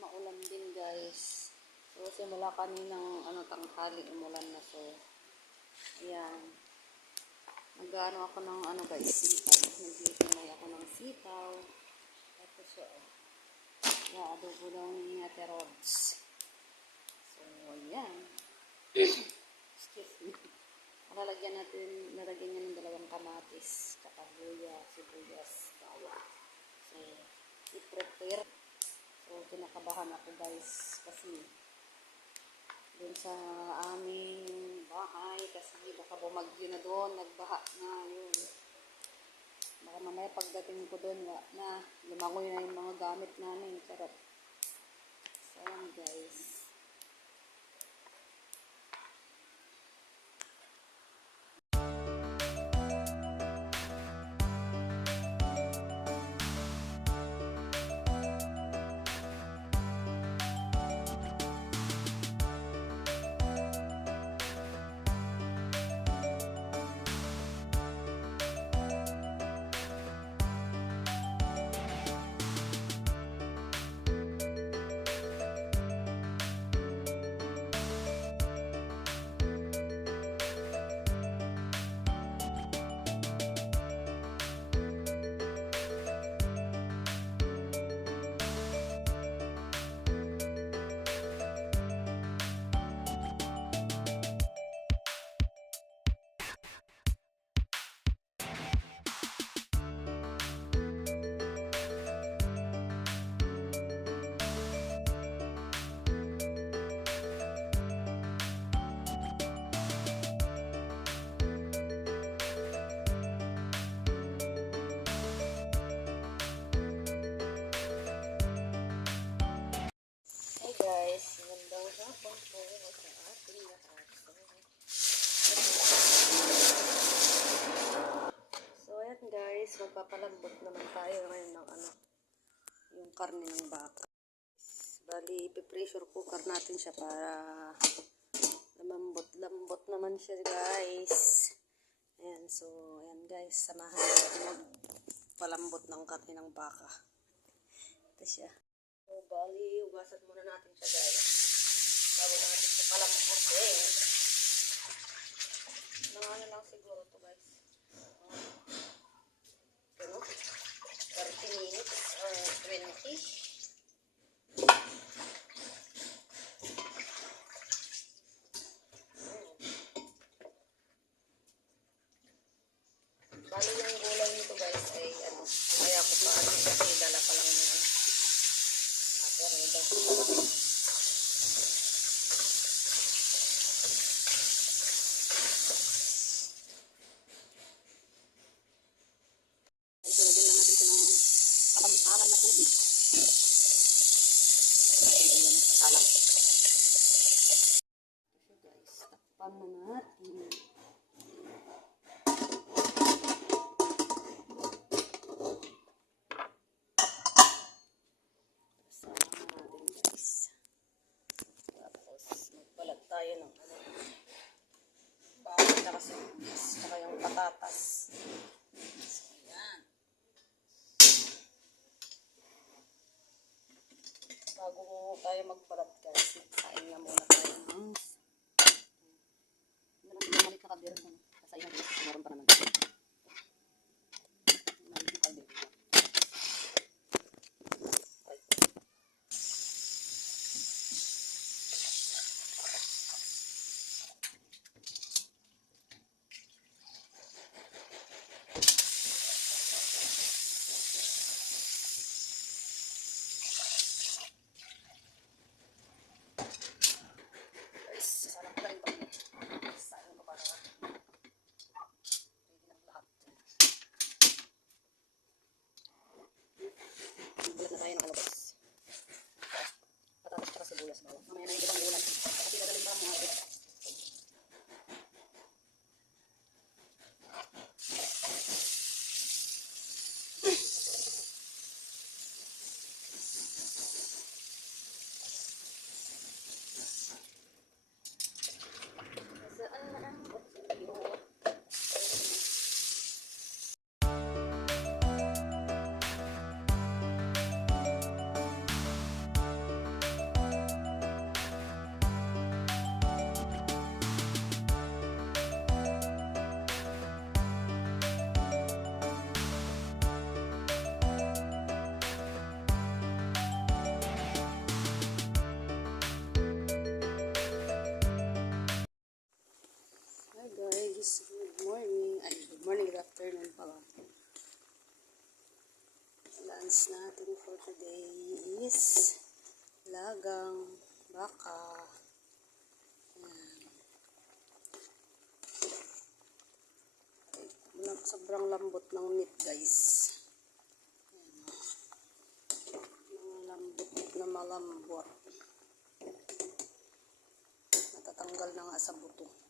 maulan din guys. So simula kaninang ano tanghali umulan na so. Ayan. Nag-ano ako ng ano guys, sitaw. Nag-itinay ako ng sitaw. Tapos so, yeah, adobo daw ni Ate Rods. So, ayan. Excuse me. Malalagyan natin, nalagyan niya ng dalawang kamatis, tsaka luya, sibuyas, bawang. So, i-prepare. So, kinakabahan ako guys kasi dun sa aming bahay kasi baka bumagyo na doon, nagbaha na yun. Baka mamaya pagdating ko doon, na, lumangoy na yung mga gamit namin. Charot. So, guys. Naman tayo ngayon ng ano, yung karne ng baka. Bali, ipipressure cooker natin siya para lumambot-lambot naman siya guys. Ayan, so ayan guys, samahan natin magpalambot ng karne ng baka. Ito siya. So, bali, hugasan muna natin siya guys. Bago natin siya palambutin. Mga ano lang siguro to guys ano? 30 minutes or 20. Bali yung gulay nito guys ay ano, mamaya ko pa ano kasi dala pa lang yan. Ate Reda. Ito lagyan lang natin ito ng kapag-aral na tubig. Ayan, salang. Ito siya guys, takpan na natin. Tayo ng ano. Bakit na kasi saka yung patatas. So, yan. Bago tayo magbalat guys, kain na muna tayo ng ahí, guys. Good morning. Ay, good morning. Good afternoon pala. Lunch natin for today is lagang baka. Ayan. Sobrang lambot ng meat guys. Ayan. Malambot na malambot. Natatanggal na nga sa buto.